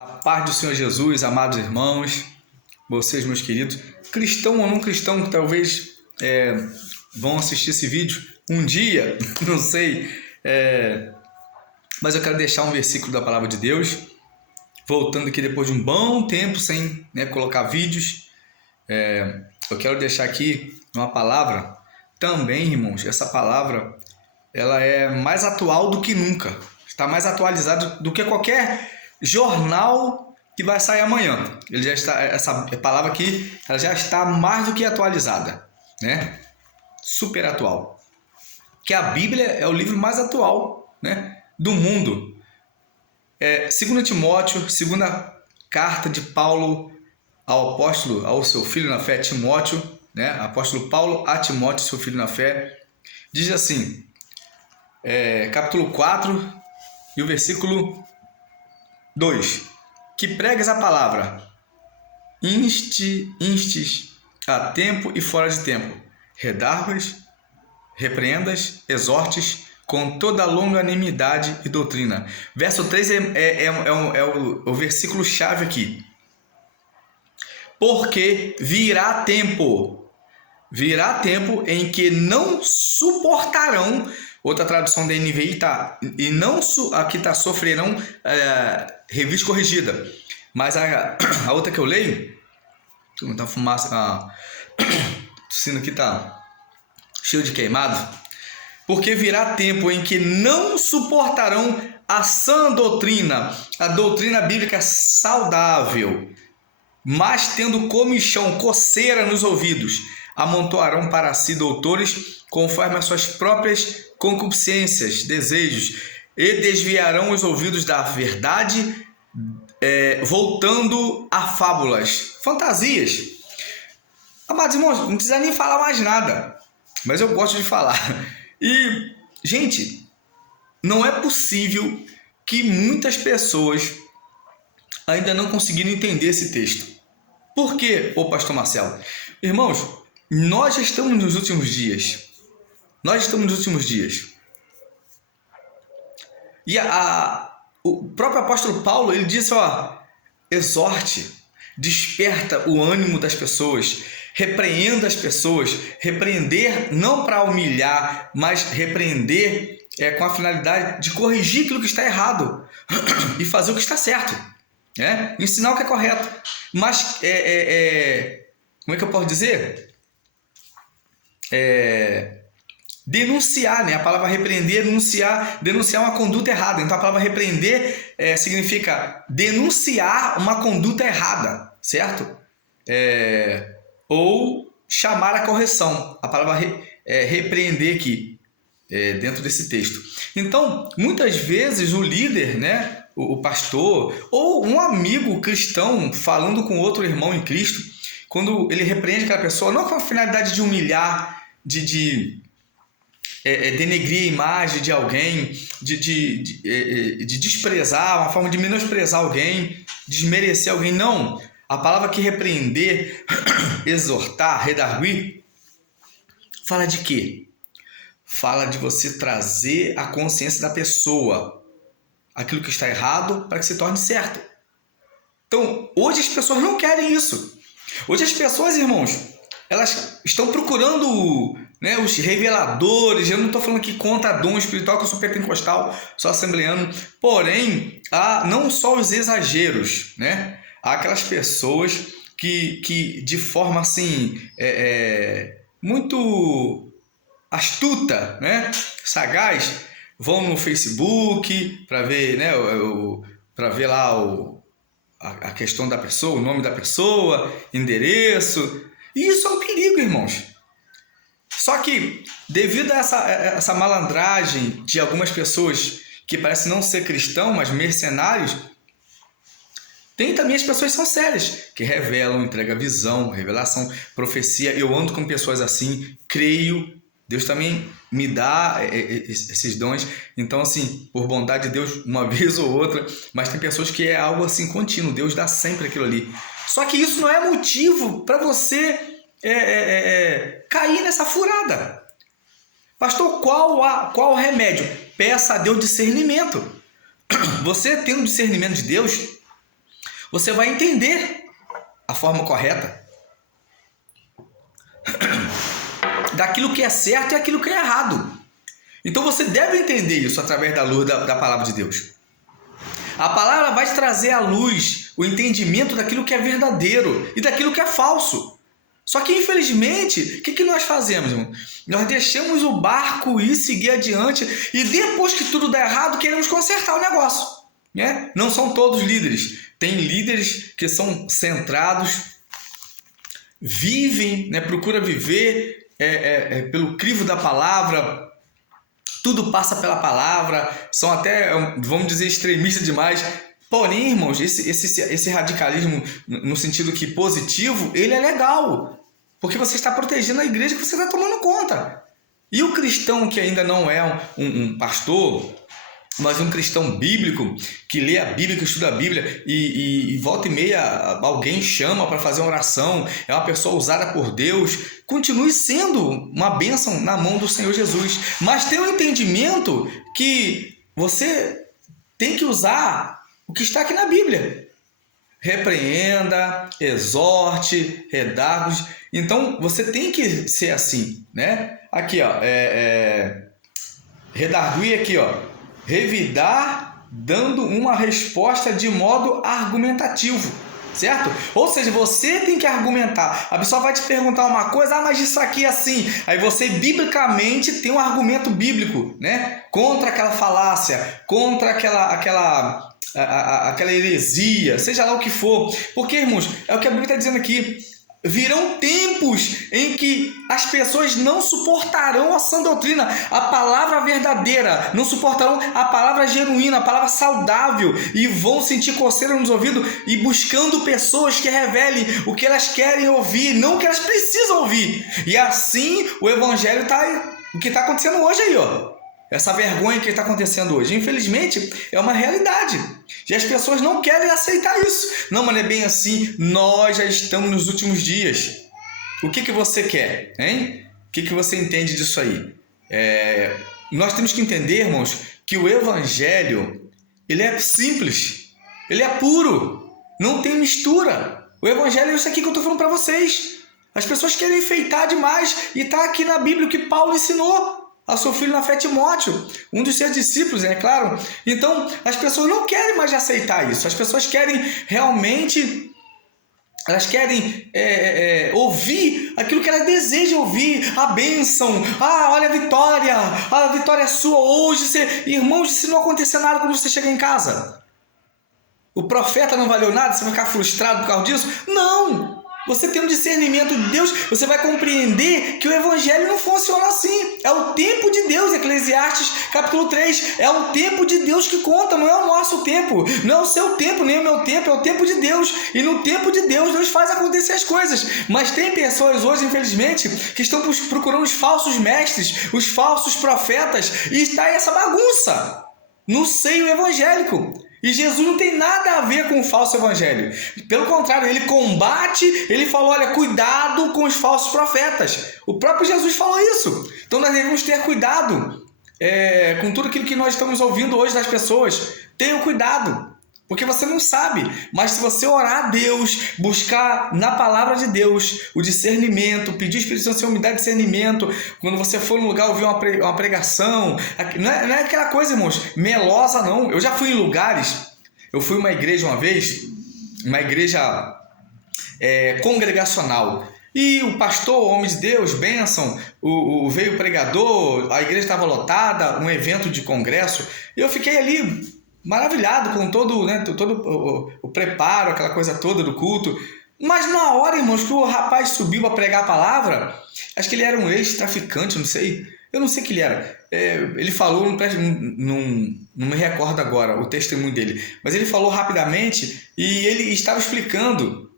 A paz do Senhor Jesus, amados irmãos, vocês, meus queridos, cristão ou não cristão, que talvez vão assistir esse vídeo um dia, não sei, mas eu quero deixar um versículo da palavra de Deus, voltando aqui depois de um bom tempo sem colocar vídeos. Eu quero deixar aqui uma palavra também, irmãos. Essa palavra ela é mais atual do que nunca, está mais atualizada do que qualquer jornal que vai sair amanhã. Ele já está, essa palavra aqui ela já está mais do que atualizada, né? Super atual. Que a Bíblia é o livro mais atual, né, do mundo. 2 Timóteo, segunda carta de Paulo ao apóstolo, ao seu filho na fé, Timóteo, né? Apóstolo Paulo a Timóteo, seu filho na fé, diz assim, capítulo 4 e o versículo 2: que pregues a palavra, instes a tempo e fora de tempo, redargues, repreendas, exortes com toda longanimidade e doutrina. Verso 3 é o versículo chave aqui. Porque virá tempo em que não suportarão. Outra tradução da NVI está, e não aqui está, sofrerão revista corrigida. Mas a outra que eu leio, tá fumaça, tossindo aqui tá cheio de queimado. Porque virá tempo em que não suportarão a sã doutrina, a doutrina bíblica saudável, mas tendo comichão, coceira nos ouvidos, amontoarão para si doutores conforme as suas próprias concupiscências, desejos, e desviarão os ouvidos da verdade, voltando a fábulas, fantasias. Amados irmãos, não precisa nem falar mais nada, mas eu gosto de falar. E, gente, não é possível que muitas pessoas ainda não conseguiram entender esse texto. Por quê, pastor Marcelo? Irmãos, nós já estamos nos últimos dias. E o próprio apóstolo Paulo, ele disse, exorte, desperta o ânimo das pessoas, repreenda as pessoas. Repreender não para humilhar, mas repreender com a finalidade de corrigir aquilo que está errado e fazer o que está certo, né? Ensinar o que é correto. Mas, como é que eu posso dizer? Denunciar, né? A palavra repreender, denunciar uma conduta errada. Então a palavra repreender significa denunciar uma conduta errada, certo? Ou chamar a correção. A palavra repreender aqui, dentro desse texto. Então, muitas vezes o líder, né, o pastor, ou um amigo cristão falando com outro irmão em Cristo, quando ele repreende aquela pessoa, não com a finalidade de humilhar, de denegrir a imagem de alguém, de desprezar, uma forma de menosprezar alguém, desmerecer alguém, não. A palavra que repreender, exortar, redarguir, fala de quê? Fala de você trazer a consciência da pessoa aquilo que está errado para que se torne certo. Então, hoje as pessoas não querem isso. Hoje as pessoas, irmãos, elas estão procurando, né, os reveladores. Eu não estou falando aqui contra dom espiritual, que eu sou pentecostal, sou assembleano. Porém, há não só os exageros, né? Há aquelas pessoas que de forma assim, muito astuta, né, sagaz, vão no Facebook para ver, né, para ver lá a questão da pessoa, o nome da pessoa, endereço. E isso é um perigo, irmãos. Só que, devido a essa malandragem de algumas pessoas que parecem não ser cristãos, mas mercenários, tem também as pessoas que são sérias, que revelam, entregam visão, revelação, profecia. Eu ando com pessoas assim, creio. Deus também me dá esses dons. Então, assim, por bondade de Deus, uma vez ou outra, mas tem pessoas que é algo assim contínuo. Deus dá sempre aquilo ali. Só que isso não é motivo para você cair nessa furada. Pastor, qual o remédio? Peça a Deus discernimento. Você tendo discernimento de Deus, você vai entender a forma correta daquilo que é certo e aquilo que é errado. Então você deve entender isso através da luz da palavra de Deus. A palavra vai te trazer à luz o entendimento daquilo que é verdadeiro e daquilo que é falso. Só que, infelizmente, o que nós fazemos, irmão? Nós deixamos o barco ir seguir adiante e depois que tudo dá errado, queremos consertar o negócio. Né? Não são todos líderes. Tem líderes que são centrados, vivem, né? Procuram viver pelo crivo da palavra, tudo passa pela palavra, são até, vamos dizer, extremistas demais. Porém, irmãos, esse radicalismo no sentido que positivo, ele é legal, porque você está protegendo a igreja que você está tomando conta. E o cristão que ainda não é um pastor, mas um cristão bíblico, que lê a Bíblia, que estuda a Bíblia, e volta e meia alguém chama para fazer uma oração, é uma pessoa usada por Deus, continue sendo uma bênção na mão do Senhor Jesus. Mas tenha um entendimento que você tem que usar o que está aqui na Bíblia. Repreenda, exorte, redargue. Então, você tem que ser assim, né? Aqui, ó, redarguir aqui, ó. Revidar, dando uma resposta de modo argumentativo, certo? Ou seja, você tem que argumentar. A pessoa vai te perguntar uma coisa, mas isso aqui é assim. Aí você, biblicamente, tem um argumento bíblico, né? Contra aquela falácia, contra aquela heresia, seja lá o que for. Porque, irmãos, é o que a Bíblia está dizendo aqui. Virão tempos em que as pessoas não suportarão a sã doutrina, a palavra verdadeira, não suportarão a palavra genuína, a palavra saudável, e vão sentir coceira nos ouvidos e buscando pessoas que revelem o que elas querem ouvir, não o que elas precisam ouvir. E assim o evangelho o que está acontecendo hoje aí, ó. Essa vergonha que está acontecendo hoje, infelizmente, é uma realidade. E as pessoas não querem aceitar isso. Não, mas não é bem assim. Nós já estamos nos últimos dias. O que você quer, hein? O que você entende disso aí? Nós temos que entender, irmãos, que o evangelho, ele é simples. Ele é puro. Não tem mistura. O evangelho é isso aqui que eu estou falando para vocês. As pessoas querem enfeitar demais. E está aqui na Bíblia o que Paulo ensinou ao seu filho na fé, Timóteo, um dos seus discípulos, é claro. Então, as pessoas não querem mais aceitar isso. As pessoas querem realmente, elas querem ouvir aquilo que elas desejam ouvir, a bênção, olha a vitória é sua hoje. Irmãos, se não acontecer nada quando você chegar em casa, o profeta não valeu nada, você vai ficar frustrado por causa disso? Não! Você tem um discernimento de Deus, você vai compreender que o evangelho não funciona assim. É o tempo de Deus, Eclesiastes capítulo 3. É o tempo de Deus que conta, não é o nosso tempo. Não é o seu tempo, nem o meu tempo, é o tempo de Deus. E no tempo de Deus, Deus faz acontecer as coisas. Mas tem pessoas hoje, infelizmente, que estão procurando os falsos mestres, os falsos profetas, e está essa bagunça no seio evangélico. E Jesus não tem nada a ver com o falso evangelho. Pelo contrário, ele combate, ele falou, olha, cuidado com os falsos profetas. O próprio Jesus falou isso. Então nós devemos ter cuidado com tudo aquilo que nós estamos ouvindo hoje das pessoas. Tenham cuidado, porque você não sabe. Mas se você orar a Deus, buscar na palavra de Deus o discernimento, pedir ao Espírito Santo, me dar discernimento, quando você for num lugar ouvir uma pregação, não é aquela coisa, irmãos, melosa não. Eu já fui em lugares, eu fui em uma igreja uma vez, uma igreja congregacional, e o pastor, o homem de Deus, bênção, veio o pregador, a igreja estava lotada, um evento de congresso, e eu fiquei ali maravilhado com todo o preparo, aquela coisa toda do culto. Mas na hora, irmãos, que o rapaz subiu para pregar a palavra, acho que ele era um ex-traficante, eu não sei o que ele era. Ele falou, não me recordo agora o testemunho dele, mas ele falou rapidamente e ele estava explicando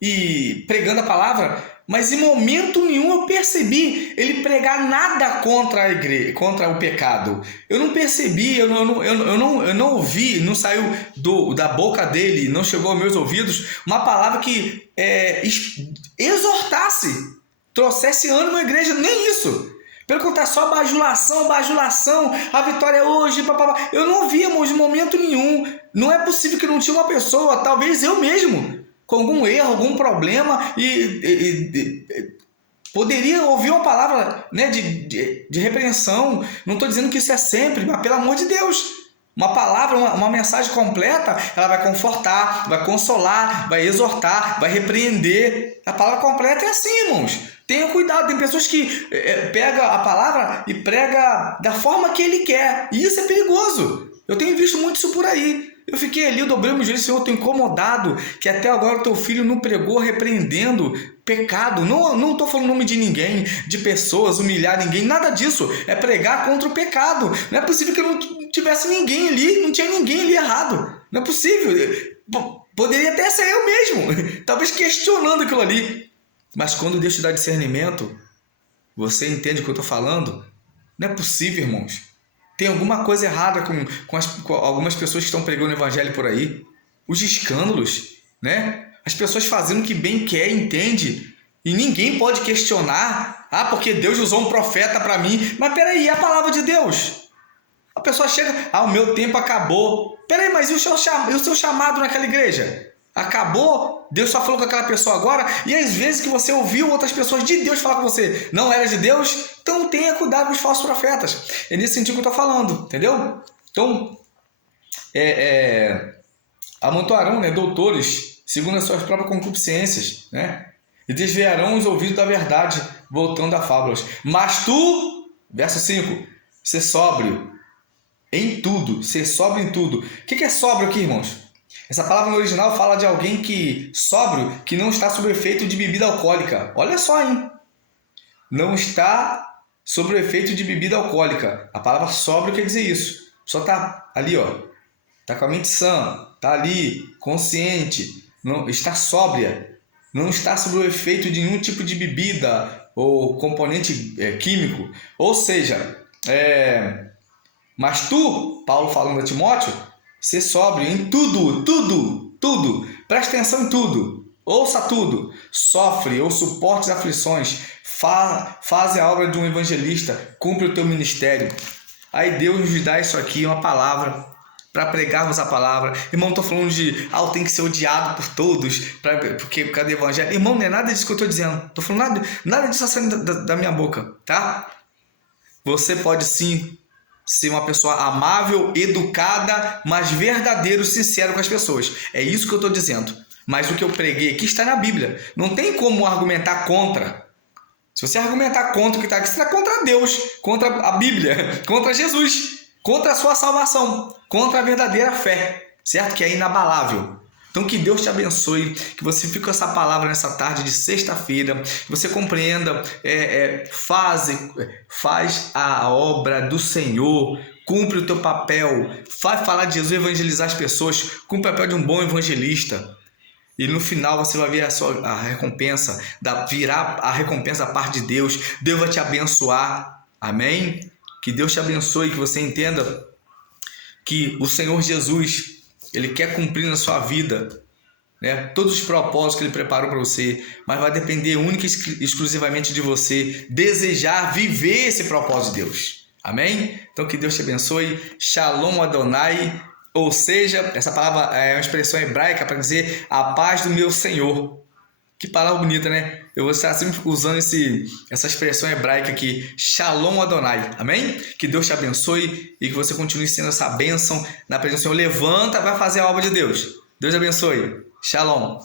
e pregando a palavra. Mas em momento nenhum eu percebi ele pregar nada contra a igreja, contra o pecado. Eu não percebi, eu não ouvi, não saiu da boca dele, não chegou aos meus ouvidos uma palavra que exortasse, trouxesse ânimo à igreja, nem isso. Pelo contrário, só bajulação, bajulação, a vitória é hoje, papapá. Eu não ouvi, irmãos, de momento nenhum. Não é possível que não tinha uma pessoa, talvez eu mesmo, com algum erro, algum problema, poderia ouvir uma palavra, né, de repreensão. Não estou dizendo que isso é sempre, mas pelo amor de Deus. Uma palavra, uma mensagem completa, ela vai confortar, vai consolar, vai exortar, vai repreender. A palavra completa é assim, irmãos. Tenha cuidado, tem pessoas que pegam a palavra e prega da forma que ele quer. E isso é perigoso. Eu tenho visto muito isso por aí. Eu fiquei ali, eu dobrei meu joelho, Senhor, eu estou incomodado que até agora o teu filho não pregou repreendendo pecado. Não estou falando o nome de ninguém, de pessoas, humilhar ninguém, nada disso. É pregar contra o pecado. Não é possível que não tivesse ninguém ali, não tinha ninguém ali errado. Não é possível. Poderia até ser eu mesmo, talvez questionando aquilo ali. Mas quando Deus te dá discernimento, você entende o que eu estou falando? Não é possível, irmãos. Tem alguma coisa errada com algumas pessoas que estão pregando o evangelho por aí. Os escândalos, né? As pessoas fazendo o que bem quer, entende? E ninguém pode questionar. Ah, porque Deus usou um profeta para mim. Mas peraí, é a palavra de Deus. A pessoa chega, o meu tempo acabou. Peraí, mas e o seu chamado naquela igreja? Acabou? Deus só falou com aquela pessoa agora? E às vezes que você ouviu outras pessoas de Deus falar com você, não era de Deus? Então tenha cuidado com os falsos profetas. É nesse sentido que eu estou falando, entendeu? Então, amontoarão, né, doutores, segundo as suas próprias concupiscências, né? E desviarão os ouvidos da verdade, voltando a fábulas. Mas tu, verso 5, ser sóbrio em tudo, ser sóbrio em tudo. O que é sóbrio aqui, irmãos? Essa palavra no original fala de alguém sóbrio, que não está sob o efeito de bebida alcoólica. Olha só, hein? Não está sob o efeito de bebida alcoólica. A palavra sóbrio quer dizer isso. Só está ali, ó. Está com a mente sã, está ali, consciente, não, está sóbria. Não está sob o efeito de nenhum tipo de bebida ou componente químico. Ou seja, mas tu, Paulo falando a Timóteo, ser sóbrio em tudo, tudo, tudo. Presta atenção em tudo. Ouça tudo. Sofre ou suporte as aflições. Faz a obra de um evangelista. Cumpre o teu ministério. Aí Deus nos dá isso aqui, uma palavra, para pregarmos a palavra. Irmão, não estou falando de tem que ser odiado por todos, porque por causa do evangelho. Irmão, não é nada disso que eu estou dizendo. Estou falando nada disso saindo da minha boca, tá? Você pode sim ser uma pessoa amável, educada, mas verdadeiro, sincero com as pessoas. É isso que eu estou dizendo. Mas o que eu preguei aqui está na Bíblia. Não tem como argumentar contra. Se você argumentar contra o que está aqui, você está contra Deus, contra a Bíblia, contra Jesus, contra a sua salvação, contra a verdadeira fé, certo? Que é inabalável. Então que Deus te abençoe, que você fique com essa palavra nessa tarde de sexta-feira, que você compreenda, faz a obra do Senhor, cumpre o teu papel, vai falar de Jesus, evangelizar as pessoas, cumpre o papel de um bom evangelista. E no final você vai ver a recompensa, virá a recompensa da parte de Deus. Deus vai te abençoar. Amém? Que Deus te abençoe, que você entenda que o Senhor Jesus, Ele quer cumprir na sua vida, né, todos os propósitos que Ele preparou para você, mas vai depender única e exclusivamente de você desejar viver esse propósito de Deus. Amém? Então que Deus te abençoe. Shalom Adonai. Ou seja, essa palavra é uma expressão hebraica para dizer a paz do meu Senhor. Que palavra bonita, né? Eu vou estar sempre usando essa expressão hebraica aqui, Shalom Adonai. Amém? Que Deus te abençoe e que você continue sendo essa bênção na presença do Senhor. Levanta, vai fazer a obra de Deus. Deus abençoe. Shalom.